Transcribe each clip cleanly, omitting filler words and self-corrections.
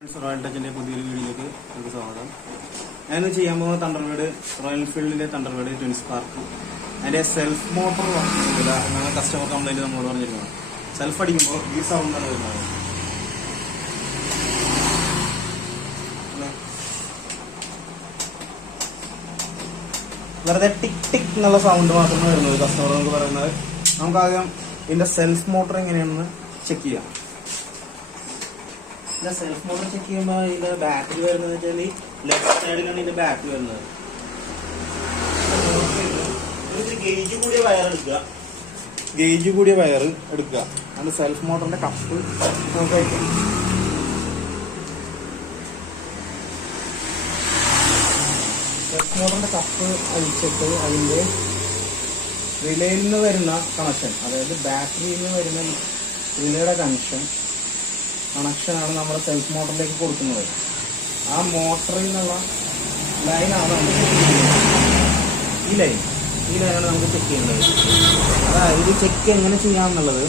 Royal ടച്ചിന്റെ പുതിയൊരു വീഡിയോയിലേക്ക് നിങ്ങൾക്ക് സ്വാഗതം. ഞാനിന്ന് ചെയ്യാൻ പോകുന്ന തണ്ടർബേർഡ് റോയൽ എൻഫീൽഡിന്റെ തണ്ടർബേർഡ് ട്വിൻ സ്പാർക്ക് അതിന്റെ സെൽഫ് മോട്ടോർ വർക്കില്ല എന്നാണ് കസ്റ്റമർ കംപ്ലൈന്റ് നമ്മളോട് പറഞ്ഞിരിക്കുന്നത്. സെൽഫ് അടിക്കുമ്പോൾ ഈ സൗണ്ടാണ് വരുന്നത്. വെറുതെ ടിക് ടിക് എന്നുള്ള സൗണ്ട് മാത്രമേ വരുന്നത്. കസ്റ്റമർ നമുക്ക് പറയുന്നത് നമുക്ക് ആദ്യം ഇതിന്റെ സെൽഫ് മോട്ടോർ എങ്ങനെയാണെന്ന് ചെക്ക് ചെയ്യാം. സെൽഫ് മോട്ടോർ ചെക്ക് ചെയ്യുമ്പോൾ ഇതിന്റെ ബാറ്ററി വരുന്നത് വെച്ചാൽ ലെഫ്റ്റ് സൈഡിലാണ് ഇതിന്റെ ബാറ്ററി വരുന്നത്. ഗേജ് കൂടിയ വയർ എടുക്കുക. അതിന്റെ സെൽഫ് മോട്ടറിന്റെ കപ്പ് നമുക്ക് വയ്ക്കാം. സെൽഫ് മോട്ടറിന്റെ കപ്പ് അഴിച്ചിട്ട് അതിന്റെ റിലേയിൽ നിന്ന് വരുന്ന കണക്ഷൻ, അതായത് ബാറ്ററിയിൽ നിന്ന് വരുന്ന റിലേയുടെ കണക്ഷനാണ് നമ്മുടെ സെൽഫ് മോട്ടറിലേക്ക് കൊടുക്കുന്നത്. ആ മോട്ടറിൽ നിന്നുള്ള ലൈനാണ് നമുക്ക് ഈ ലൈനാണ് നമുക്ക് ചെക്ക് ചെയ്യേണ്ടത്. അതായത് ഇത് ചെക്ക് എങ്ങനെ ചെയ്യാമെന്നുള്ളത്,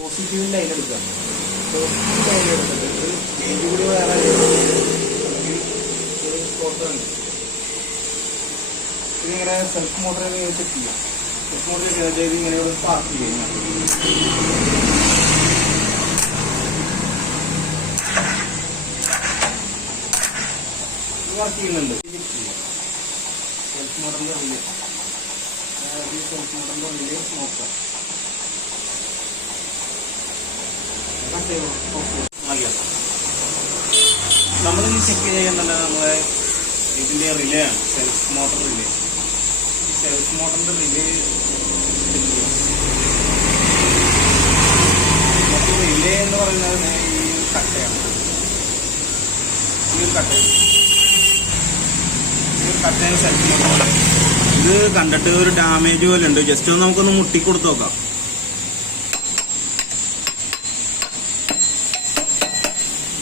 പോസിറ്റീവ് ലൈൻ എടുക്കുക. പോസിറ്റീവ് ലൈൻ എടുത്തിട്ട് ഗേജ് കൂടി വേറെ ഇതിങ്ങനെ സെൽഫ് മോട്ടറിൽ ചെക്ക് ചെയ്യാം. സെൽഫ് മോട്ടറിൽ ചെയ്ത് ഇങ്ങനെ ഇവിടെ പാർക്ക് ചെയ്യുക. വർക്ക് ചെയ്യുന്നുണ്ട്. സെൽഫ് മോട്ടറിന്റെ ഉള്ളിൽ നോക്കാം. നമ്മളിത് ചെക്ക് ചെയ്യുന്നുണ്ട്. നമ്മളെ ഇതിന്റെ റിലേ ആണ്, സെൽഫ് മോട്ടർ റിലേ. സെൽഫ് മോട്ടറിന്റെ റിലേ റിലേ എന്ന് പറയുന്നത് ഈ കട്ടയാണ്. ഇത് കണ്ടിട്ട് ഒരു ഡാമേജ് പോലെ ഉണ്ട്. ജസ്റ്റ് ഒന്ന് നമുക്കൊന്ന് മുട്ടിക്കൊടുത്ത് നോക്കാം.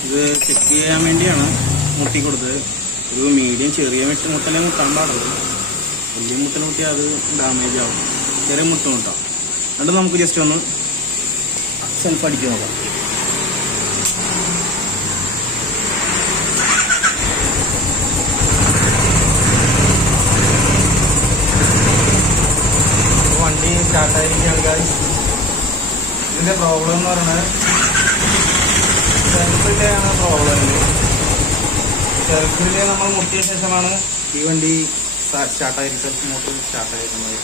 ഇത് ചെക്ക് ചെയ്യാൻ വേണ്ടിയാണ് മുട്ടിക്കൊടുത്തത്. ഒരു മീഡിയം ചെറിയ മുട്ടലെ മുട്ടാൻ പാടുള്ളൂ. വലിയ മുട്ടൽ മുട്ടിയാൽ അത് ഡാമേജ് ആവും. ചെറിയ മുട്ട മുട്ടാം. എന്നിട്ട് നമുക്ക് ജസ്റ്റ് ഒന്ന് സെൽഫ് അടിച്ച് നോക്കാം. വണ്ടി സ്റ്റാർട്ടായിരിക്കുകയാണ് ഗായ്സ്. ഇതിന്റെ പ്രോബ്ലം എന്ന് പറയുന്നത് സെൽഫ് റിലേ ആണ് പ്രോബ്ലം. സെൽഫ് റിലേ നമ്മൾ മുട്ടിയ ശേഷമാണ് ഈ വണ്ടി സ്റ്റാർട്ടായിരിക്കും, സെൽഫ് മോട്ടർ സ്റ്റാർട്ടായിരിക്കുന്നത്.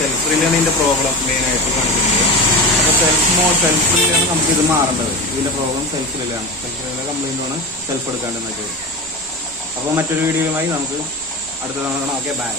സെൽഫ് റിലേ ആണ് ഇതിന്റെ പ്രോബ്ലം മെയിനായിട്ട് കാണിക്കുന്നത്. അപ്പോൾ സെൽഫ് റിലേ ആണ് നമുക്ക് ഇത് മാറേണ്ടത്. ഇതിന്റെ പ്രോബ്ലം സെൽഫ് റിലേ ആണ്. സെൽഫ് റിലേ കംപ്ലൈന്റ് ആണ് സെൽഫ് എടുക്കാണ്ടെന്നൊക്കെ. അപ്പോൾ മറ്റൊരു വീഡിയോയുമായി നമുക്ക് അടുത്ത തവണ കാണാം. Okay, by.